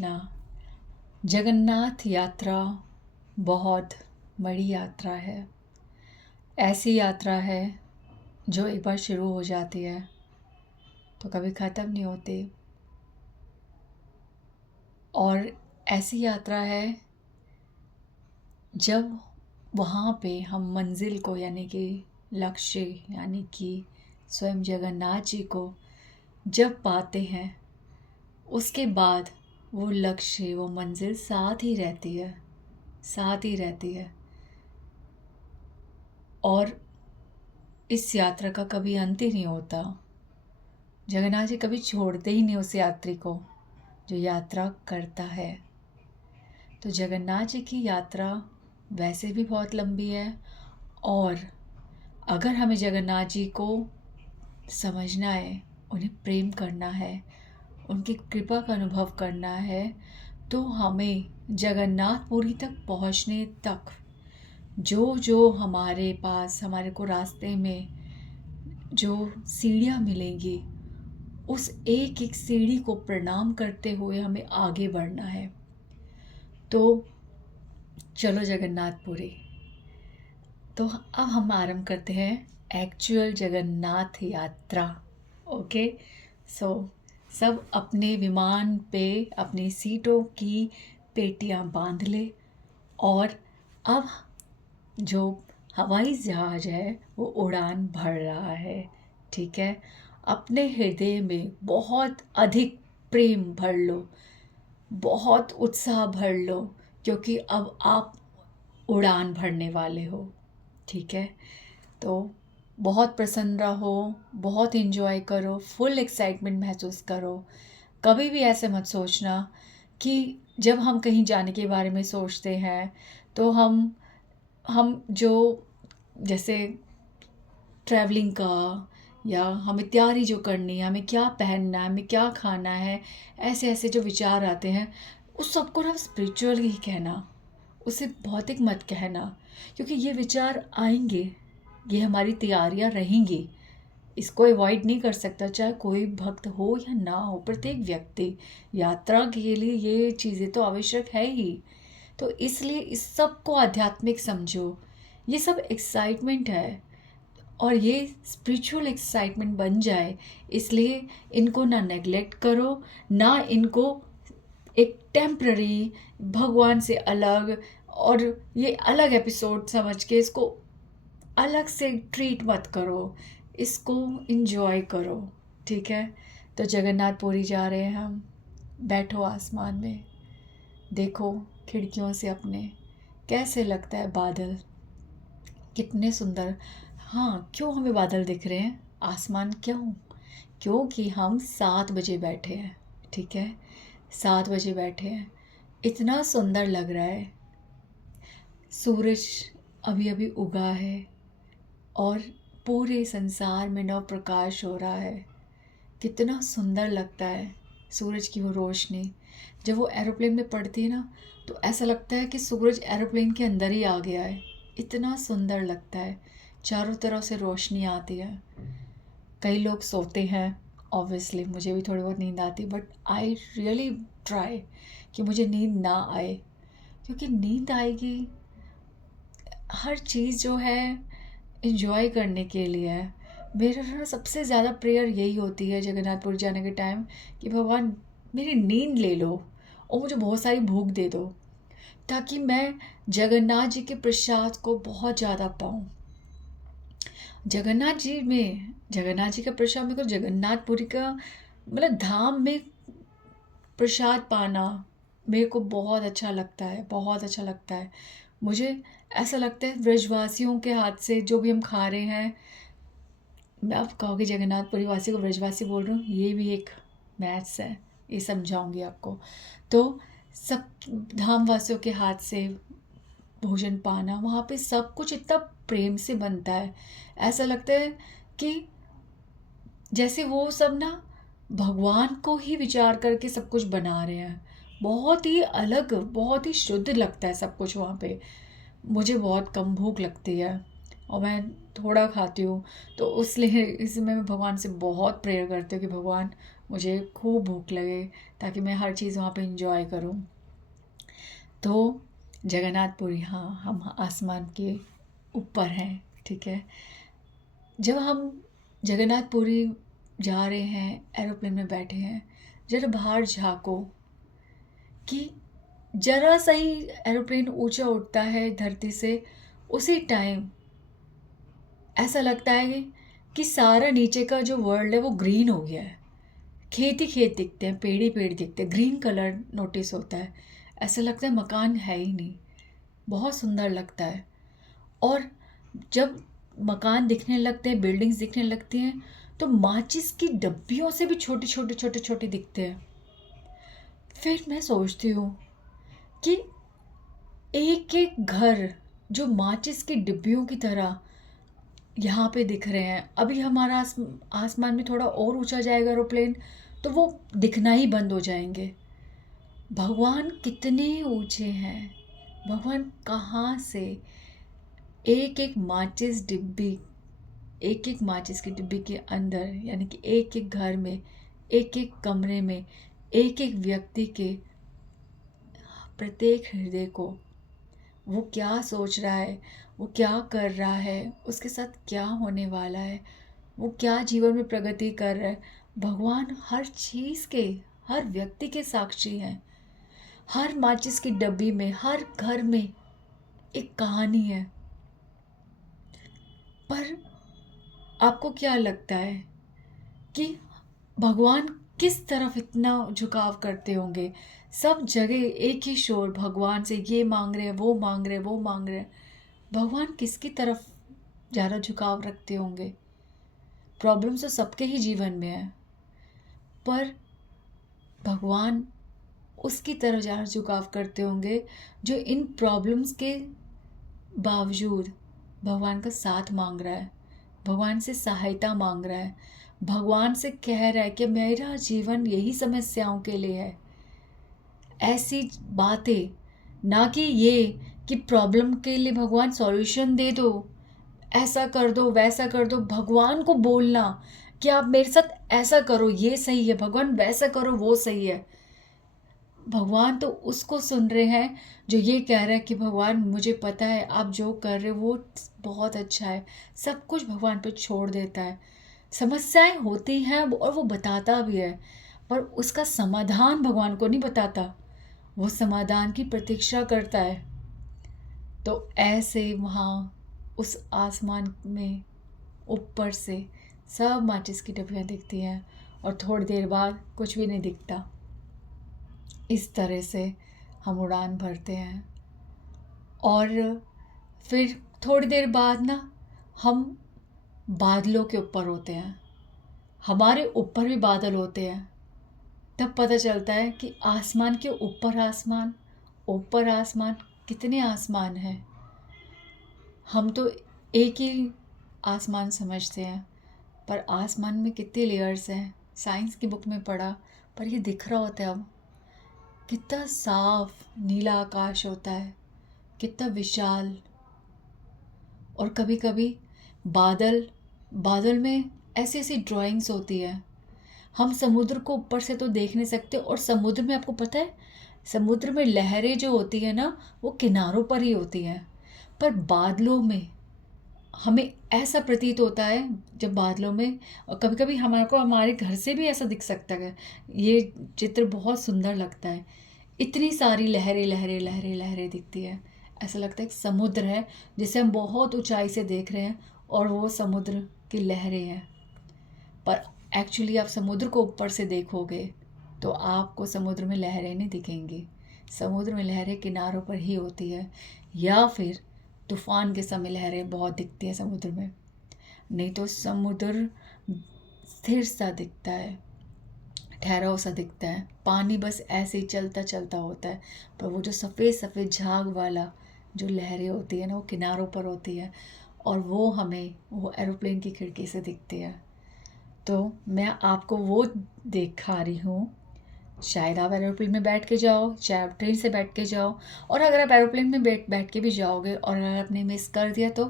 ना जगन्नाथ यात्रा बहुत बड़ी यात्रा है। ऐसी यात्रा है जो एक बार शुरू हो जाती है तो कभी ख़त्म नहीं होती। और ऐसी यात्रा है जब वहाँ पे हम मंजिल को यानी कि लक्ष्य यानी कि स्वयं जगन्नाथ जी को जब पाते हैं, उसके बाद वो लक्ष्य वो मंजिल साथ ही रहती है, साथ ही रहती है। और इस यात्रा का कभी अंत ही नहीं होता। जगन्नाथ जी कभी छोड़ते ही नहीं उस यात्री को जो यात्रा करता है। तो जगन्नाथ जी की यात्रा वैसे भी बहुत लंबी है, और अगर हमें जगन्नाथ जी को समझना है, उन्हें प्रेम करना है, उनकी कृपा का अनुभव करना है, तो हमें जगन्नाथपुरी तक पहुंचने तक जो जो हमारे पास हमारे को रास्ते में जो सीढ़ियाँ मिलेंगी, उस एक एक सीढ़ी को प्रणाम करते हुए हमें आगे बढ़ना है। तो चलो जगन्नाथपुरी। तो अब हम आरंभ करते हैं एक्चुअल जगन्नाथ यात्रा। ओके, सो सब अपने विमान पे अपनी सीटों की पेटियां बांध ले, और अब जो हवाई जहाज़ है वो उड़ान भर रहा है। ठीक है, अपने हृदय में बहुत अधिक प्रेम भर लो, बहुत उत्साह भर लो, क्योंकि अब आप उड़ान भरने वाले हो। ठीक है, तो बहुत प्रसन्न रहो, बहुत इन्जॉय करो, फुल एक्साइटमेंट महसूस करो। कभी भी ऐसे मत सोचना कि जब हम कहीं जाने के बारे में सोचते हैं तो हम जो जैसे ट्रैवलिंग का, या हमें तैयारी जो करनी है, हमें क्या पहनना है, हमें क्या खाना है, ऐसे ऐसे जो विचार आते हैं, उस सबको ना स्पिरिचुअल ही कहना, उसे भौतिक मत कहना। क्योंकि ये विचार आएंगे, ये हमारी तैयारियां रहेंगी, इसको अवॉइड नहीं कर सकता, चाहे कोई भक्त हो या ना हो। प्रत्येक व्यक्ति यात्रा के लिए ये चीज़ें तो आवश्यक है ही। तो इसलिए इस सब को आध्यात्मिक समझो, ये सब एक्साइटमेंट है, और ये स्पिरिचुअल एक्साइटमेंट बन जाए, इसलिए इनको ना नेगलेक्ट करो, ना इनको एक टेम्प्ररी भगवान से अलग और ये अलग एपिसोड समझ के इसको अलग से ट्रीट मत करो, इसको इंजॉय करो। ठीक है, तो जगन्नाथपुरी जा रहे हैं हम। बैठो आसमान में, देखो खिड़कियों से अपने, कैसे लगता है बादल, कितने सुंदर। हाँ, क्यों हमें बादल दिख रहे हैं, आसमान क्यों? क्योंकि हम 7 बजे बैठे हैं। ठीक है, 7 बजे बैठे हैं, इतना सुंदर लग रहा है। सूरज अभी अभी उगा है, और पूरे संसार में नव प्रकाश हो रहा है। कितना सुंदर लगता है सूरज की वो रोशनी। जब वो एरोप्लेन में पड़ती है ना, तो ऐसा लगता है कि सूरज एरोप्लेन के अंदर ही आ गया है। इतना सुंदर लगता है, चारों तरफ से रोशनी आती है। कई लोग सोते हैं, ऑब्वियसली मुझे भी थोड़ी बहुत नींद आती, बट आई रियली ट्राई कि मुझे नींद ना आए, क्योंकि नींद आएगी, हर चीज़ जो है इन्जॉय करने के लिए है। मेरा ना सबसे ज़्यादा प्रेयर यही होती है जगन्नाथपुर जाने के टाइम, कि भगवान मेरी नींद ले लो और मुझे बहुत सारी भूख दे दो, ताकि मैं जगन्नाथ जी के प्रसाद को बहुत ज़्यादा पाऊँ। जगन्नाथ जी का प्रसाद, मेरे को जगन्नाथपुरी का मतलब धाम में प्रसाद पाना मेरे को बहुत अच्छा लगता है, बहुत अच्छा लगता है। मुझे ऐसा लगता है ब्रजवासियों के हाथ से जो भी हम खा रहे हैं, मैं आप कहोगे जगन्नाथपुरी वासी को ब्रजवासी बोल रही हूँ, ये भी एक मैथ्स है, ये समझाऊंगी आपको। तो सब धाम वासियों के हाथ से भोजन पाना, वहाँ पे सब कुछ इतना प्रेम से बनता है, ऐसा लगता है कि जैसे वो सब ना भगवान को ही विचार करके सब कुछ बना रहे हैं। बहुत ही अलग, बहुत ही शुद्ध लगता है सब कुछ वहाँ पे। मुझे बहुत कम भूख लगती है और मैं थोड़ा खाती हूँ, तो इसलिए इसमें मैं भगवान से बहुत प्रेयर करती हूँ कि भगवान मुझे खूब भूख लगे, ताकि मैं हर चीज़ वहाँ पे एंजॉय करूँ। तो जगन्नाथपुरी, हाँ, हम आसमान के ऊपर हैं, ठीक है। जब हम जगन्नाथपुरी जा रहे हैं, एरोप्लेन में बैठे हैं, ज़रा बाहर झाँको कि ज़रा सा ही एरोप्लेन ऊंचा उठता है धरती से, उसी टाइम ऐसा लगता है कि सारा नीचे का जो वर्ल्ड है वो ग्रीन हो गया है। खेत ही खेत दिखते हैं, पेड़ ही पेड़ दिखते हैं, ग्रीन कलर नोटिस होता है। ऐसा लगता है मकान है ही नहीं, बहुत सुंदर लगता है। और जब मकान दिखने लगते हैं, बिल्डिंग्स दिखने लगती हैं, तो माचिस की डब्बियों से भी छोटे छोटे छोटे छोटे दिखते हैं। फिर मैं सोचती हूँ कि एक एक घर जो माचिस की डिब्बियों की तरह यहाँ पे दिख रहे हैं, अभी हमारा आसमान में थोड़ा और ऊंचा जाएगा एरोप्लेन, तो वो दिखना ही बंद हो जाएंगे। भगवान कितने ऊंचे हैं, भगवान कहाँ से एक एक माचिस डिब्बी, एक एक माचिस की डिब्बी के अंदर, यानी कि एक एक घर में, एक एक कमरे में, एक एक व्यक्ति के प्रत्येक हृदय को वो क्या सोच रहा है, वो क्या कर रहा है, उसके साथ क्या होने वाला है, वो क्या जीवन में प्रगति कर रहा है। भगवान हर चीज़ के, हर व्यक्ति के साक्षी हैं। हर माचिस की डब्बी में, हर घर में एक कहानी है। पर आपको क्या लगता है कि भगवान किस तरफ इतना झुकाव करते होंगे? सब जगह एक ही शोर, भगवान से ये मांग रहे हैं, वो मांग रहे हैं, वो मांग रहे हैं। भगवान किसकी तरफ ज़्यादा झुकाव रखते होंगे? प्रॉब्लम्स तो सबके ही जीवन में है, पर भगवान उसकी तरफ ज़्यादा झुकाव करते होंगे जो इन प्रॉब्लम्स के बावजूद भगवान का साथ मांग रहा है, भगवान से सहायता मांग रहा है, भगवान से कह रहा है कि मेरा जीवन यही समस्याओं के लिए है। ऐसी बातें, ना कि ये कि प्रॉब्लम के लिए भगवान सॉल्यूशन दे दो, ऐसा कर दो, वैसा कर दो। भगवान को बोलना कि आप मेरे साथ ऐसा करो, ये सही है, भगवान वैसा करो, वो सही है। भगवान तो उसको सुन रहे हैं जो ये कह रहा है कि भगवान मुझे पता है आप जो कर रहे हो वो बहुत अच्छा है। सब कुछ भगवान पे छोड़ देता है। समस्याएं होती हैं और वो बताता भी है, पर उसका समाधान भगवान को नहीं बताता, वो समाधान की प्रतीक्षा करता है। तो ऐसे वहाँ उस आसमान में ऊपर से सब माचिस की डब्बियाँ दिखती हैं, और थोड़ी देर बाद कुछ भी नहीं दिखता। इस तरह से हम उड़ान भरते हैं, और फिर थोड़ी देर बाद ना हम बादलों के ऊपर होते हैं। हमारे ऊपर भी बादल होते हैं। तब पता चलता है कि आसमान के ऊपर आसमान, ऊपर आसमान, कितने आसमान हैं। हम तो एक ही आसमान समझते हैं, पर आसमान में कितने लेयर्स हैं, साइंस की बुक में पढ़ा। पर ये दिख रहा होता है अब, कितना साफ नीला आकाश होता है, कितना विशाल। और कभी कभी बादल, बादल में ऐसी ऐसी ड्राइंग्स होती है। हम समुद्र को ऊपर से तो देख नहीं सकते, और समुद्र में आपको पता है, समुद्र में लहरें जो होती है ना वो किनारों पर ही होती हैं। पर बादलों में हमें ऐसा प्रतीत होता है, जब बादलों में, और कभी कभी हमारे को हमारे घर से भी ऐसा दिख सकता है। ये चित्र बहुत सुंदर लगता है। इतनी सारी लहरें लहरें लहरें लहरें दिखती है। ऐसा लगता है कि समुद्र है जिसे हम बहुत ऊंचाई से देख रहे हैं, और वो समुद्र की लहरें हैं। पर एक्चुअली आप समुद्र को ऊपर से देखोगे तो आपको समुद्र में लहरें नहीं दिखेंगी। समुद्र में लहरें किनारों पर ही होती है, या फिर तूफान के समय लहरें बहुत दिखती हैं समुद्र में। नहीं तो समुद्र स्थिर सा दिखता है, ठहराव सा दिखता है। पानी बस ऐसे ही चलता चलता होता है, पर वो जो सफ़ेद सफ़ेद झाग वाला जो लहरें होती है ना वो किनारों पर होती है, और वो हमें वो एरोप्लेन की खिड़की से दिखती है। तो मैं आपको वो दिखा रही हूँ। शायद आप एरोप्लेन में बैठ के जाओ, चाहे आप ट्रेन से बैठ के जाओ, और अगर आप एरोप्लेन में बैठ बैठ के भी जाओगे और अगर आपने मिस कर दिया, तो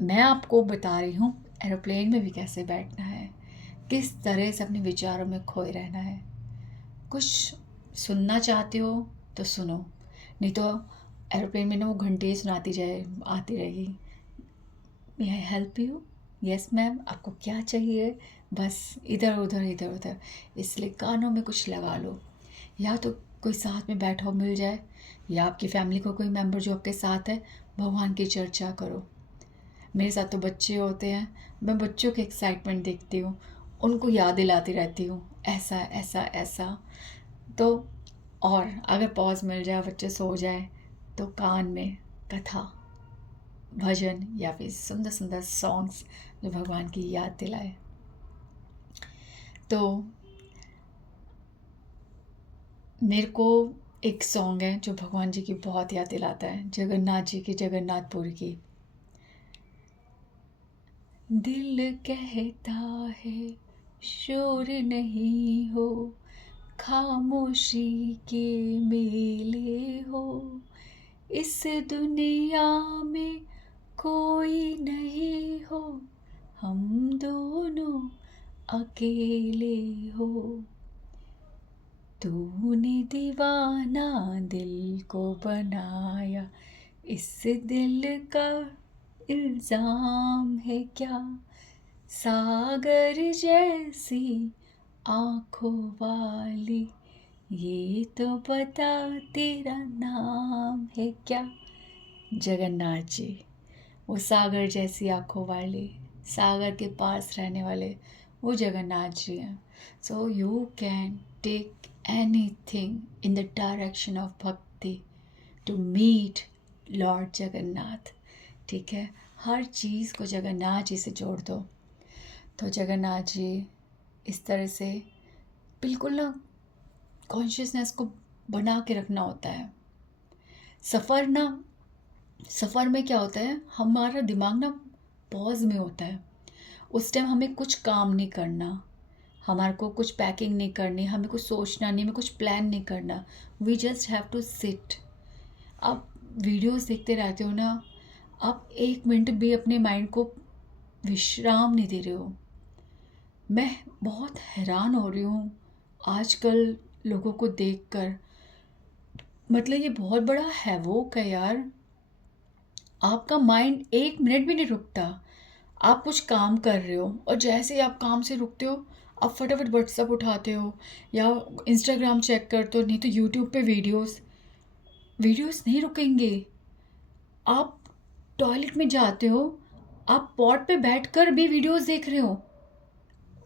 मैं आपको बता रही हूँ एरोप्लेन में भी कैसे बैठना है, किस तरह से अपने विचारों में खोए रहना है। कुछ सुनना चाहते हो तो सुनो, नहीं तो एरोप्लेन में ना वो घंटे ही सुनाती जाए आती रहेगी। May I help you, yes ma'am, आपको क्या चाहिए, बस इधर उधर इधर उधर। इसलिए कानों में कुछ लगा लो, या तो कोई साथ में बैठा हो मिल जाए, या आपकी फैमिली को कोई मेंबर जो आपके साथ है, भगवान की चर्चा करो। मेरे साथ तो बच्चे होते हैं, मैं बच्चों के एक्साइटमेंट देखती हूँ, उनको याद दिलाती रहती हूँ ऐसा ऐसा ऐसा। तो और अगर पॉज मिल जाए, बच्चे सो जाए, तो कान में कथा, भजन या फिर सुंदर सुंदर सॉन्ग्स जो भगवान की याद दिलाए। तो मेरे को एक सॉन्ग है जो भगवान जी की बहुत याद दिलाता है, जगन्नाथ जी की, जगन्नाथपुर की। दिल कहता है शोर नहीं हो, खामोशी के मेले हो, इस दुनिया में कोई नहीं हो, हम दोनों अकेले हो। तूने दीवाना दिल को बनाया, इस दिल का इल्जाम है क्या, सागर जैसी आंखों वाली, ये तो बता तेरा नाम है क्या। जगन्नाथ जी वो सागर जैसी आंखों वाले, सागर के पास रहने वाले वो जगन्नाथ जी हैं। So you can take anything in the direction of bhakti to meet lord Jagannath. ठीक है, हर चीज़ को जगन्नाथ जी से जोड़ दो। तो जगन्नाथ जी इस तरह से बिल्कुल ना कॉन्शियसनेस को बना के रखना होता है। सफ़र में क्या होता है, हमारा दिमाग ना पॉज में होता है। उस टाइम हमें कुछ काम नहीं करना, हमारे को कुछ पैकिंग नहीं करनी, हमें कुछ सोचना नहीं, हमें कुछ प्लान नहीं करना। We just have to sit. आप वीडियोस देखते रहते हो ना, आप एक मिनट भी अपने माइंड को विश्राम नहीं दे रहे हो। मैं बहुत हैरान हो रही हूँ आजकल लोगों को देखकर। मतलब ये बहुत बड़ा हैवोक है यार। आपका माइंड एक मिनट भी नहीं रुकता। आप कुछ काम कर रहे हो और जैसे ही आप काम से रुकते हो, आप फटाफट व्हाट्सअप उठाते हो या इंस्टाग्राम चेक करते हो, नहीं तो यूट्यूब पे वीडियोस वीडियोस नहीं रुकेंगे। आप टॉयलेट में जाते हो, आप पॉट पे बैठकर भी वीडियोस देख रहे हो,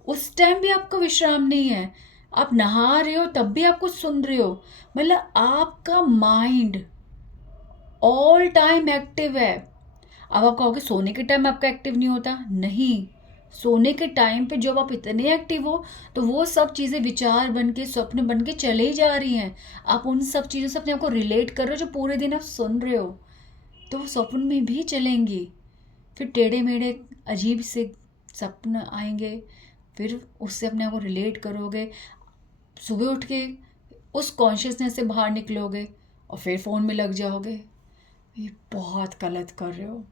उस टाइम भी आपका विश्राम नहीं है। आप नहा रहे हो तब भी आप कुछ सुन रहे हो। मतलब आपका माइंड ऑल टाइम एक्टिव है। अब आप कहोगे सोने के टाइम आपका एक्टिव नहीं होता, नहीं, सोने के टाइम पे जब आप इतने एक्टिव हो तो वो सब चीज़ें विचार बन के, स्वप्न बन के चले ही जा रही हैं। आप उन सब चीज़ों से अपने आप को रिलेट कर रहे हो जो पूरे दिन आप सुन रहे हो, तो वो स्वप्न में भी चलेंगी। फिर टेढ़े मेढ़े अजीब से सपने आएंगे, फिर उससे अपने आप को रिलेट करोगे। सुबह उठ के उस कॉन्शियसनेस से बाहर निकलोगे और फिर फ़ोन में लग जाओगे। ये बहुत गलत कर रहे हो,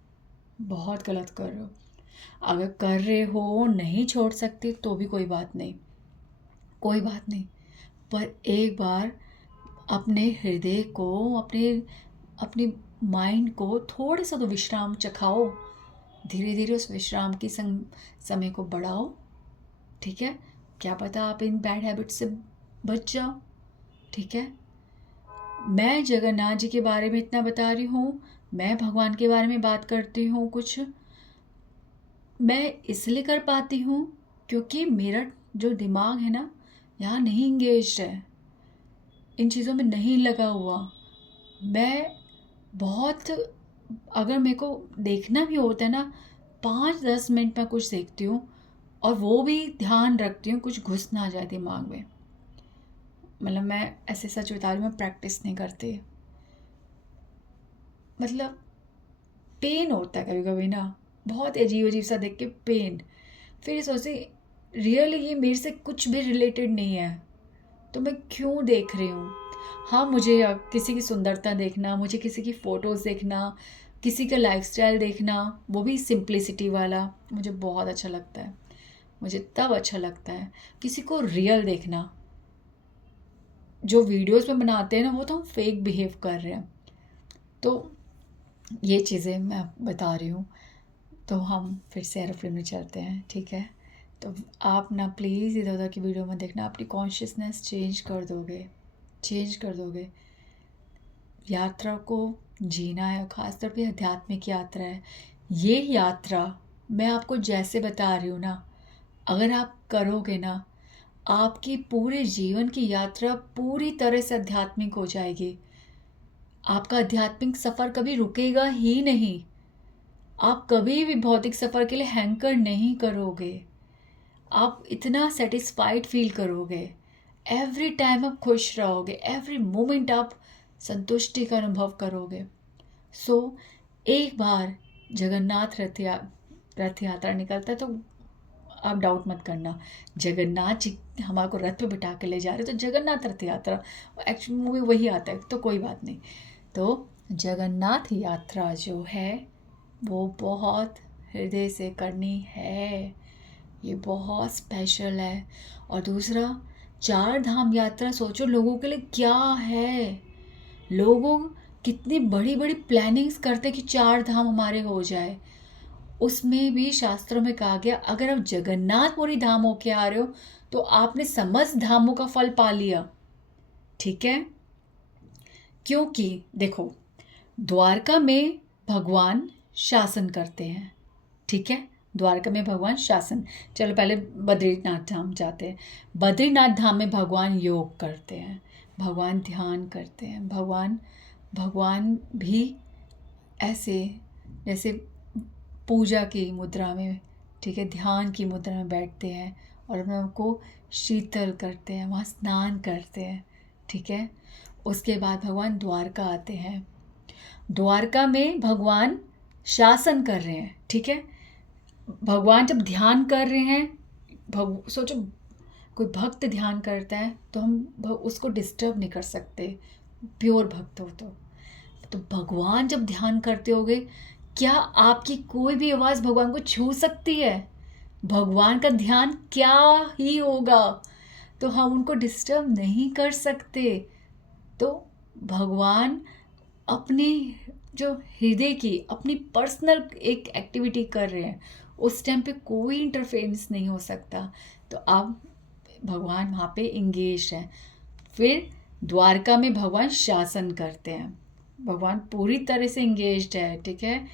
बहुत गलत कर रहे हो। अगर कर रहे हो, नहीं छोड़ सकते तो भी कोई बात नहीं, कोई बात नहीं। पर एक बार अपने हृदय को, अपने अपने माइंड को थोड़ा सा तो विश्राम चखाओ। धीरे धीरे उस विश्राम की समय को बढ़ाओ। ठीक है, क्या पता आप इन बैड हैबिट से बच जाओ। ठीक है, मैं जगन्नाथ जी के बारे में इतना बता रही हूँ, मैं भगवान के बारे में बात करती हूँ कुछ, मैं इसलिए कर पाती हूँ क्योंकि मेरा जो दिमाग है ना, यहाँ नहीं इंगेज्ड है, इन चीज़ों में नहीं लगा हुआ। मैं बहुत, अगर मेरे को देखना भी होता है ना, 5-10 मिनट में कुछ देखती हूँ और वो भी ध्यान रखती हूँ कुछ घुस ना जाए दिमाग में। मतलब मैं ऐसे सच बता रही हूँ, मैं प्रैक्टिस नहीं करती। मतलब पेन होता है कभी कभी ना, बहुत अजीब अजीब सा देख के पेन। फिर सोचती रियली ये मेरे से कुछ भी रिलेटेड नहीं है, तो मैं क्यों देख रही हूँ। हाँ, मुझे किसी की सुंदरता देखना, मुझे किसी की फ़ोटोज़ देखना, किसी का लाइफस्टाइल देखना, वो भी सिंप्लिसिटी वाला, मुझे बहुत अच्छा लगता है। मुझे तब अच्छा लगता है किसी को रियल देखना। जो वीडियोस में बनाते हैं ना, वो तो हम फेक बिहेव कर रहे हैं। तो ये चीज़ें मैं बता रही हूँ। तो हम फिर से एरोप्लेन में चलते हैं, ठीक है। तो आप ना प्लीज़ इधर उधर की वीडियो में देखना, अपनी कॉन्शियसनेस चेंज कर दोगे, चेंज कर दोगे। यात्रा को जीना है, ख़ासतौर पे आध्यात्मिक यात्रा है। ये यात्रा मैं आपको जैसे बता रही हूँ ना, अगर आप करोगे ना, आपकी पूरे जीवन की यात्रा पूरी तरह से आध्यात्मिक हो जाएगी। आपका आध्यात्मिक सफ़र कभी रुकेगा ही नहीं। आप कभी भी भौतिक सफ़र के लिए हैंकर नहीं करोगे। आप इतना सेटिस्फाइड फील करोगे, एवरी टाइम आप खुश रहोगे, एवरी मोमेंट आप संतुष्टि का अनुभव करोगे। सो एक बार जगन्नाथ रथ यात्रा निकलता है तो आप डाउट मत करना, जगन्नाथ जी हमारे को रथ पे बिठा के ले जा रहे, तो जगन्नाथ रथ यात्रा एक्चुअली मूवी वही आता है, तो कोई बात नहीं। तो जगन्नाथ यात्रा जो है वो बहुत हृदय से करनी है, ये बहुत स्पेशल है। और दूसरा, चार धाम यात्रा सोचो लोगों के लिए क्या है। लोगों कितनी बड़ी बड़ी प्लानिंग्स करते कि चार धाम हमारे हो जाए। उसमें भी शास्त्रों में कहा गया, अगर आप जगन्नाथपुरी धाम होके आ रहे हो तो आपने समस्त धामों का फल पा लिया, ठीक है। क्योंकि देखो, द्वारका में भगवान शासन करते हैं, ठीक है। द्वारका में भगवान शासन, चलो पहले बद्रीनाथ धाम जाते हैं। बद्रीनाथ धाम में भगवान योग करते हैं, भगवान ध्यान करते हैं। भगवान भी ऐसे जैसे पूजा की मुद्रा में, ठीक है, ध्यान की मुद्रा में बैठते हैं और अपने आप को शीतल करते हैं, वहाँ स्नान करते हैं, ठीक है। उसके बाद भगवान द्वारका आते हैं। द्वारका में भगवान शासन कर रहे हैं, ठीक है। भगवान जब ध्यान कर रहे हैं, सोचो कोई भक्त ध्यान करता है तो हम उसको डिस्टर्ब नहीं कर सकते, प्योर भक्त हो तो भगवान जब ध्यान करते होगे, क्या आपकी कोई भी आवाज़ भगवान को छू सकती है? भगवान का ध्यान क्या ही होगा, तो हम उनको डिस्टर्ब नहीं कर सकते। तो भगवान अपनी जो हृदय की अपनी पर्सनल एक एक्टिविटी कर रहे हैं, उस टाइम पे कोई इंटरफेरेंस नहीं हो सकता। तो अब भगवान वहाँ पे इंगेज हैं। फिर द्वारका में भगवान शासन करते हैं, भगवान पूरी तरह से इंगेज्ड है, ठीक है।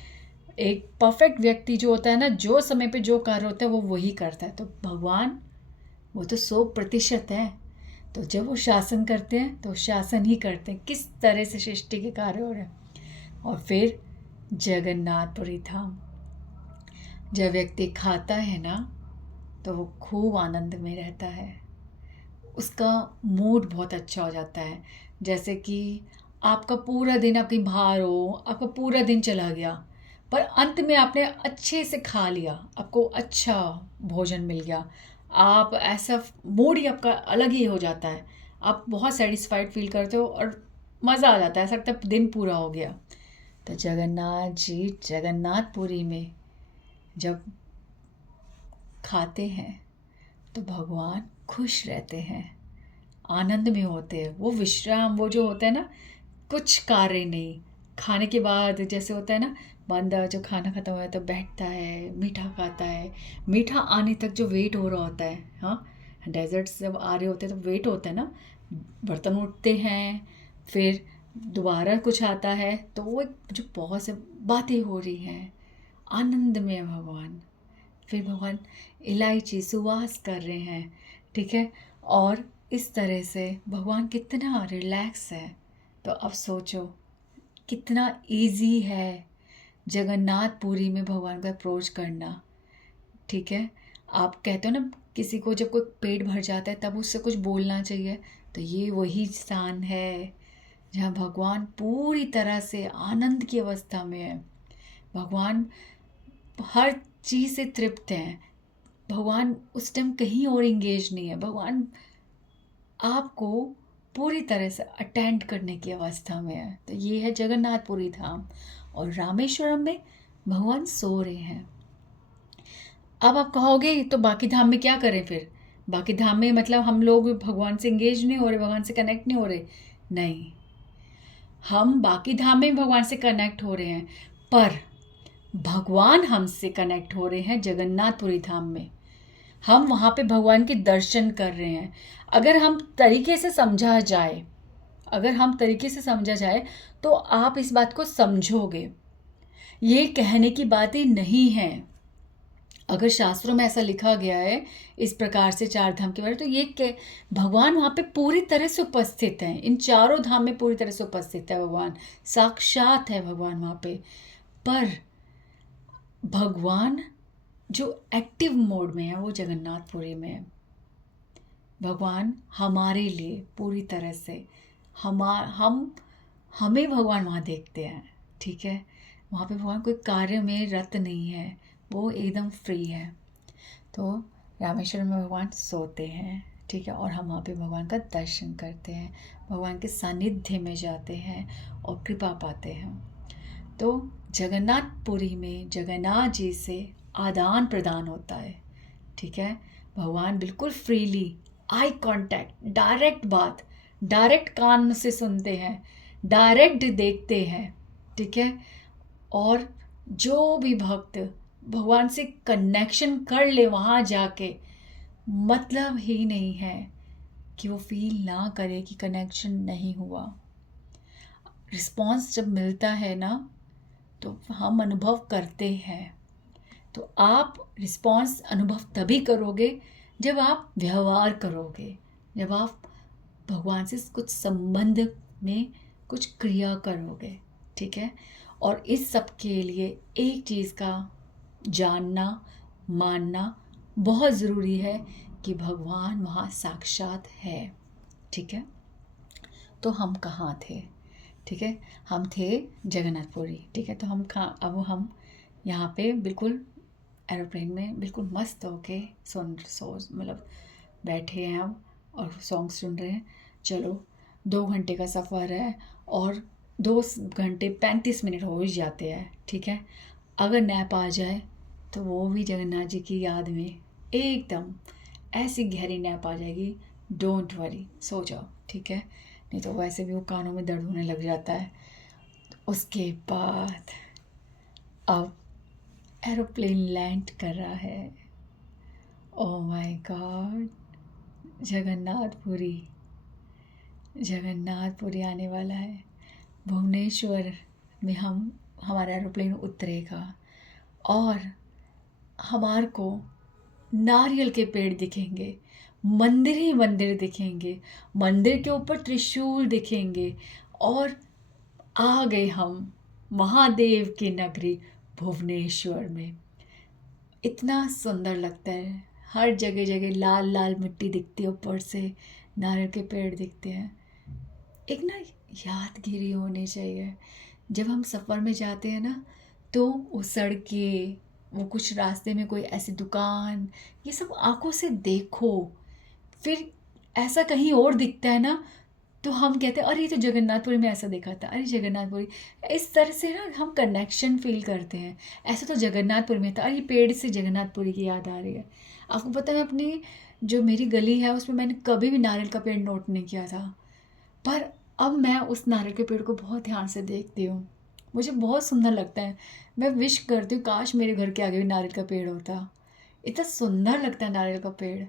एक परफेक्ट व्यक्ति जो होता है ना, जो समय पे जो कार्य होता है वो वही करता है। तो भगवान वो तो 100% है। तो जब वो शासन करते हैं तो शासन ही करते हैं, किस तरह से सृष्टि के कार्य हो रहे हैं। और फिर जगन्नाथपुरी धाम, जब व्यक्ति खाता है ना तो वो खूब आनंद में रहता है, उसका मूड बहुत अच्छा हो जाता है। जैसे कि आपका पूरा दिन, आप कहीं बाहर हो, आपका पूरा दिन चला गया, पर अंत में आपने अच्छे से खा लिया, आपको अच्छा भोजन मिल गया, आप ऐसा मूड ही आपका अलग ही हो जाता है, आप बहुत सेटिस्फाइड फील करते हो और मज़ा आ जाता है, ऐसा लगता है दिन पूरा हो गया। तो जगन्नाथ जी जगन्नाथपुरी में जब खाते हैं तो भगवान खुश रहते हैं, आनंद में होते हैं। वो विश्राम, वो जो होता है ना, कुछ कार्य नहीं, खाने के बाद जैसे होता है ना, बंदा जो खाना खत्म हुआ है तो बैठता है, मीठा खाता है, मीठा आने तक जो वेट हो रहा होता है, हाँ, डेजर्ट्स जब आ रहे होते हैं तो वेट होता है ना, बर्तन उठते हैं, फिर दोबारा कुछ आता है, तो वो एक जो बहुत से बातें हो रही हैं, आनंद में है भगवान। फिर भगवान इलायची सुवास कर रहे हैं, ठीक है। और इस तरह से भगवान कितना रिलैक्स है। तो अब सोचो कितना इजी है जगन्नाथपुरी में भगवान को अप्रोच करना, ठीक है। आप कहते हो ना, किसी को जब कोई पेट भर जाता है तब उससे कुछ बोलना चाहिए, तो ये वही स्थान है जहाँ भगवान पूरी तरह से आनंद की अवस्था में है। भगवान हर चीज़ से तृप्त हैं, भगवान उस टाइम कहीं और इंगेज नहीं है, भगवान आपको पूरी तरह से अटेंड करने की अवस्था में है। तो ये है जगन्नाथपुरी धाम। और रामेश्वरम में भगवान सो रहे हैं। अब आप कहोगे तो बाकी धाम में क्या करें फिर? बाकी धाम में मतलब हम लोग भगवान से इंगेज नहीं हो रहे, भगवान से कनेक्ट नहीं हो रहे? नहीं, हम बाकी धाम में भगवान से कनेक्ट हो रहे हैं, पर भगवान हमसे कनेक्ट हो रहे हैं जगन्नाथपुरी धाम में। हम वहाँ पे भगवान के दर्शन कर रहे हैं। अगर हम तरीके से समझा जाए, अगर हम तरीके से समझा जाए तो आप इस बात को समझोगे। ये कहने की बातें नहीं है। अगर शास्त्रों में ऐसा लिखा गया है इस प्रकार से चार धाम के बारे में, तो ये कि भगवान वहाँ पे पूरी तरह से उपस्थित हैं। इन चारों धाम में पूरी तरह से उपस्थित है भगवान, साक्षात है भगवान वहाँ पे। पर भगवान जो एक्टिव मोड में है वो जगन्नाथपुरी में है। भगवान हमारे लिए पूरी तरह से हमें भगवान वहाँ देखते हैं, ठीक है। वहाँ पे भगवान कोई कार्य में रत नहीं है, वो एकदम फ्री है। तो रामेश्वरम में भगवान सोते हैं, ठीक है, और हम वहाँ पे भगवान का दर्शन करते हैं, भगवान के सानिध्य में जाते हैं और कृपा पाते हैं। तो जगन्नाथपुरी में जगन्नाथ जी से आदान प्रदान होता है, ठीक है। भगवान बिल्कुल फ्रीली, आई कांटेक्ट, डायरेक्ट बात, डायरेक्ट कान से सुनते हैं, डायरेक्ट देखते हैं, ठीक है। और जो भी भक्त भगवान से कनेक्शन कर ले वहाँ जाके, मतलब ही नहीं है कि वो फील ना करे कि कनेक्शन नहीं हुआ। रिस्पॉन्स जब मिलता है ना तो हम अनुभव करते हैं। तो आप रिस्पॉन्स अनुभव तभी करोगे जब आप व्यवहार करोगे, जब आप भगवान से कुछ संबंध में कुछ क्रिया करोगे, ठीक है। और इस सब के लिए एक चीज़ का जानना मानना बहुत ज़रूरी है कि भगवान वहाँ साक्षात है, ठीक है। तो हम कहाँ थे, ठीक है, हम थे जगन्नाथपुरी, ठीक है। तो अब हम यहाँ पे बिल्कुल एरोप्लेन में बिल्कुल मस्त होके मतलब बैठे हैं हम और सॉन्ग सुन रहे हैं। चलो 2 घंटे का सफ़र है और 2 घंटे 35 मिनट हो ही जाते हैं, ठीक है। अगर नैप आ जाए तो वो भी जगन्नाथ जी की याद में एकदम ऐसी गहरी नैप आ जाएगी, डोंट वरी, सो जाओ, ठीक है। नहीं तो वैसे भी वो कानों में दर्द होने लग जाता है। उसके बाद अब एरोप्लेन लैंड कर रहा है। ओह माय गॉड, जगन्नाथपुरी आने वाला है। भुवनेश्वर में हमारा एरोप्लेन उतरेगा और हमारे को नारियल के पेड़ दिखेंगे, मंदिर ही मंदिर दिखेंगे, मंदिर के ऊपर त्रिशूल दिखेंगे और आ गए हम महादेव की नगरी भुवनेश्वर में। इतना सुंदर लगता है, हर जगह जगह लाल लाल मिट्टी दिखती है, ऊपर से नारियल के पेड़ दिखते हैं। एक ना यादगिरी होनी चाहिए। जब हम सफ़र में जाते हैं ना तो वो सड़कें, वो कुछ रास्ते में कोई ऐसी दुकान, ये सब आंखों से देखो, फिर ऐसा कहीं और दिखता है ना तो हम कहते हैं अरे ये तो जगन्नाथपुरी में ऐसा देखा था, अरे जगन्नाथपुरी। इस तरह से ना हम कनेक्शन फील करते हैं। ऐसा तो जगन्नाथपुरी में था, अरे ये पेड़ से जगन्नाथपुरी की याद आ रही है। आपको पता है अपनी जो मेरी गली है उसमें मैंने कभी भी नारियल का पेड़ नोट नहीं किया था, पर अब मैं उस नारियल के पेड़ को बहुत ध्यान से देखती हूँ, मुझे बहुत सुंदर लगता है। मैं विश करती हूँ काश मेरे घर के आगे भी नारियल का पेड़ होता, इतना सुंदर लगता है नारियल का पेड़।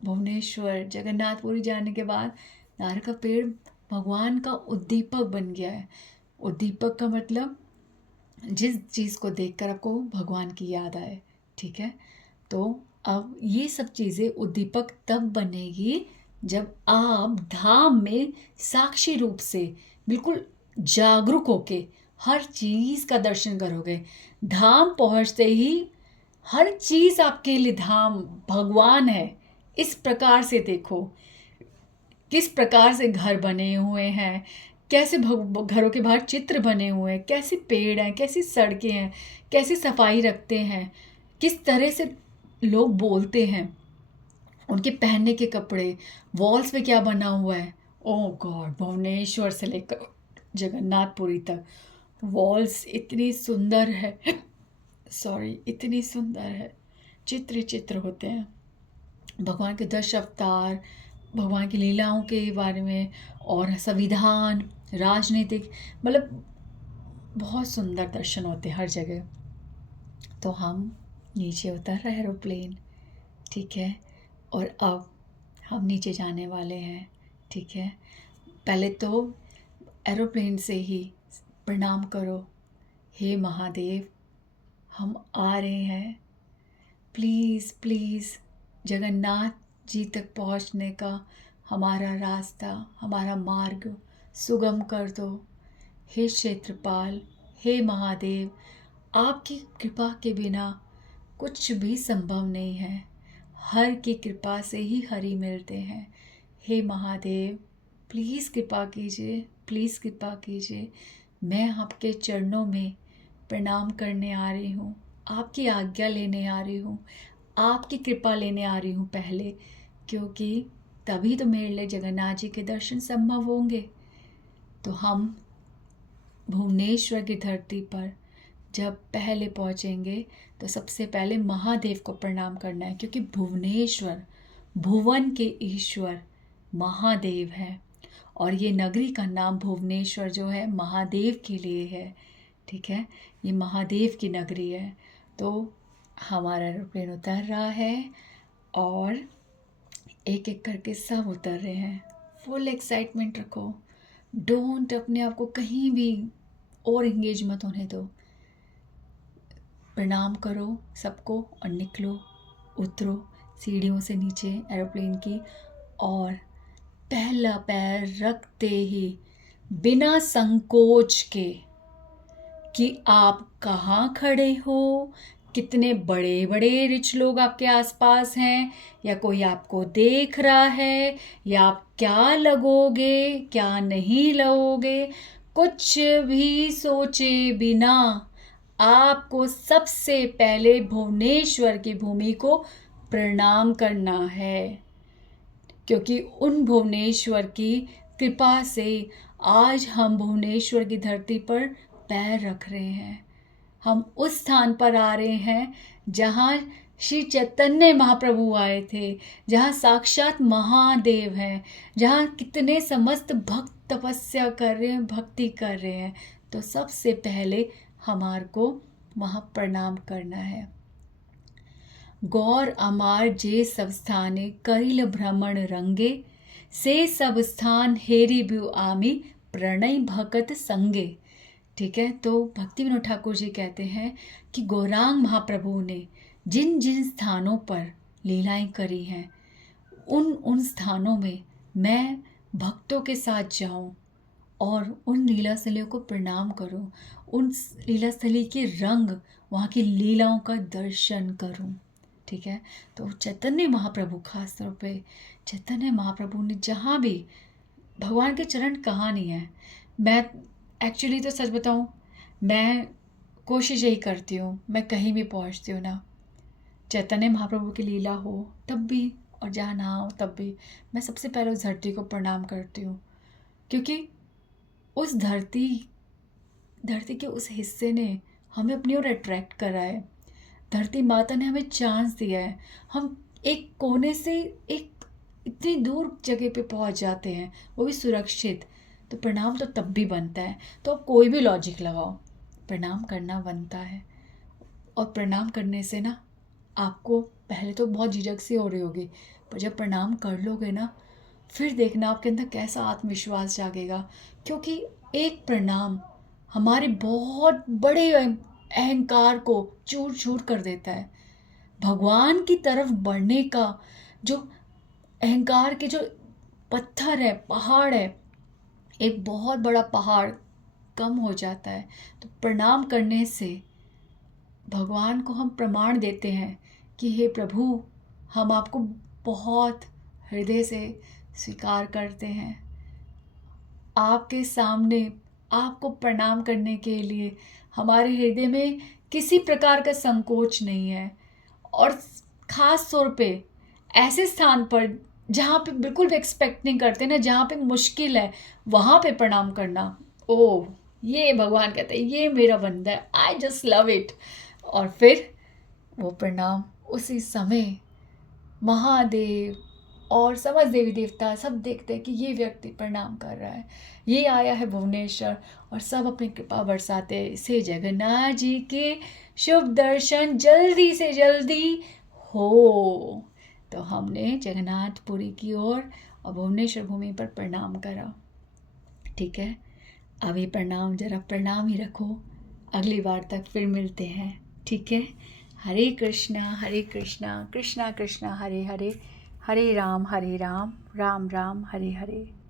भुवनेश्वर जगन्नाथपुरी जाने के बाद नारियल का पेड़ भगवान का उद्दीपक बन गया है। उद्दीपक का मतलब जिस चीज़ को देखकर आपको भगवान की याद आए, ठीक है। तो अब ये सब चीज़ें उद्दीपक तब बनेगी जब आप धाम में साक्षी रूप से बिल्कुल जागरूक होके हर चीज़ का दर्शन करोगे। धाम पहुँचते ही हर चीज़ आपके लिए धाम भगवान है, इस प्रकार से देखो। किस प्रकार से घर बने हुए हैं, कैसे घरों के बाहर चित्र बने हुए हैं, कैसे पेड़ हैं, कैसी सड़कें हैं, कैसी सफाई रखते हैं, किस तरह से लोग बोलते हैं, उनके पहनने के कपड़े, वॉल्स पे क्या बना हुआ है। ओह गॉड, भुवनेश्वर से लेकर जगन्नाथपुरी तक वॉल्स इतनी सुंदर है, सॉरी इतनी सुंदर है, चित्र चित्र होते हैं, भगवान के 10 अवतार, भगवान की लीलाओं के बारे में, और संविधान, राजनीतिक, मतलब बहुत सुंदर दर्शन होते हैं हर जगह। तो हम नीचे उतर रहे एरोप्लेन, ठीक है, और अब हम नीचे जाने वाले हैं, ठीक है। पहले तो एरोप्लेन से ही प्रणाम करो, हे महादेव हम आ रहे हैं, प्लीज़ प्लीज़ जगन्नाथ जी तक पहुंचने का हमारा रास्ता, हमारा मार्ग सुगम कर दो। हे क्षेत्रपाल, हे महादेव, आपकी कृपा के बिना कुछ भी संभव नहीं है, हर की कृपा से ही हरि मिलते हैं। हे महादेव प्लीज़ कृपा कीजिए, प्लीज़ कृपा कीजिए। मैं आपके चरणों में प्रणाम करने आ रही हूँ, आपकी आज्ञा लेने आ रही हूँ, आपकी कृपा लेने आ रही हूँ पहले, क्योंकि तभी तो मेरे लिए जगन्नाथ जी के दर्शन संभव होंगे। तो हम भुवनेश्वर की धरती पर जब पहले पहुँचेंगे तो सबसे पहले महादेव को प्रणाम करना है, क्योंकि भुवनेश्वर भुवन के ईश्वर महादेव है, और ये नगरी का नाम भुवनेश्वर जो है महादेव के लिए है, ठीक है, ये महादेव की नगरी है। तो हमारा एरोप्लेन उतर रहा है और एक एक करके सब उतर रहे हैं। फुल एक्साइटमेंट रखो, डोंट अपने आप को कहीं भी और इंगेज मत होने दो। प्रणाम करो सबको और निकलो, उतरो सीढ़ियों से नीचे एरोप्लेन की, और पहला पैर रखते ही बिना संकोच के कि आप कहाँ खड़े हो, कितने बड़े बड़े रिच लोग आपके आसपास हैं, या कोई आपको देख रहा है, या आप क्या लगोगे क्या नहीं लगोगे, कुछ भी सोचे बिना आपको सबसे पहले भुवनेश्वर की भूमि को प्रणाम करना है, क्योंकि उन भुवनेश्वर की कृपा से आज हम भुवनेश्वर की धरती पर पैर रख रहे हैं। हम उस स्थान पर आ रहे हैं जहाँ श्री चैतन्य महाप्रभु आए थे, जहाँ साक्षात महादेव हैं, जहाँ कितने समस्त भक्त तपस्या कर रहे हैं, भक्ति कर रहे हैं। तो सबसे पहले हमारे को वहाँ प्रणाम करना है। गौर अमार जे सब स्थाने करिल भ्रमण रंगे, से सब स्थान हेरी ब्यू आमी प्रणय भगत संगे। ठीक है, तो भक्ति विनोद ठाकुर जी कहते हैं कि गौरांग महाप्रभु ने जिन जिन स्थानों पर लीलाएं करी हैं, उन स्थानों में मैं भक्तों के साथ जाऊं और उन लीला स्थलियों को प्रणाम करूं, उन लीला स्थली के रंग, वहाँ की लीलाओं का दर्शन करूं। ठीक है, तो चैतन्य महाप्रभु, खास तौर पे चैतन्य महाप्रभु ने जहाँ भी, भगवान के चरण कहाँ नहीं है। मैं एक्चुअली तो सच बताऊँ, मैं कोशिश यही करती हूँ, मैं कहीं भी पहुँचती हूँ ना, चैतन्य महाप्रभु की लीला हो तब भी, और जहाँ ना हो तब भी, मैं सबसे पहले उस धरती को प्रणाम करती हूँ, क्योंकि उस धरती के उस हिस्से ने हमें अपनी ओर अट्रैक्ट करा है। धरती माता ने हमें चांस दिया है, हम एक कोने से एक इतनी दूर जगह पे पहुंच जाते हैं, वो भी सुरक्षित। तो प्रणाम तो तब भी बनता है। तो आप कोई भी लॉजिक लगाओ, प्रणाम करना बनता है। और प्रणाम करने से ना, आपको पहले तो बहुत झिझक सी हो रही होगी, पर जब प्रणाम कर लोगे ना, फिर देखना आपके अंदर कैसा आत्मविश्वास जागेगा, क्योंकि एक प्रणाम हमारे बहुत बड़े अहंकार को चूर चूर कर देता है। भगवान की तरफ बढ़ने का जो अहंकार के जो पत्थर है, पहाड़ है, एक बहुत बड़ा पहाड़ कम हो जाता है। तो प्रणाम करने से भगवान को हम प्रमाण देते हैं कि हे प्रभु, हम आपको बहुत हृदय से स्वीकार करते हैं। आपके सामने आपको प्रणाम करने के लिए हमारे हृदय में किसी प्रकार का संकोच नहीं है। और ख़ास तौर पे ऐसे स्थान पर जहाँ पे बिल्कुल भी एक्सपेक्ट नहीं करते ना, जहाँ पे मुश्किल है, वहाँ पे प्रणाम करना, ओह, ये भगवान कहते हैं ये मेरा बंदा है, आई जस्ट लव इट। और फिर वो प्रणाम उसी समय महादेव और समस्त देवी देवता सब देखते हैं कि ये व्यक्ति प्रणाम कर रहा है, ये आया है भुवनेश्वर, और सब अपनी कृपा बरसाते हैं। इसे जगन्नाथ जी के शुभ दर्शन जल्दी से जल्दी हो। तो हमने जगन्नाथपुरी की ओर और भुवनेश्वर भूमि पर प्रणाम करा। ठीक है, अभी प्रणाम, जरा प्रणाम ही रखो। अगली बार तक फिर मिलते हैं। ठीक है, हरे कृष्णा कृष्णा कृष्णा हरे हरे, हरे राम राम राम हरे हरे।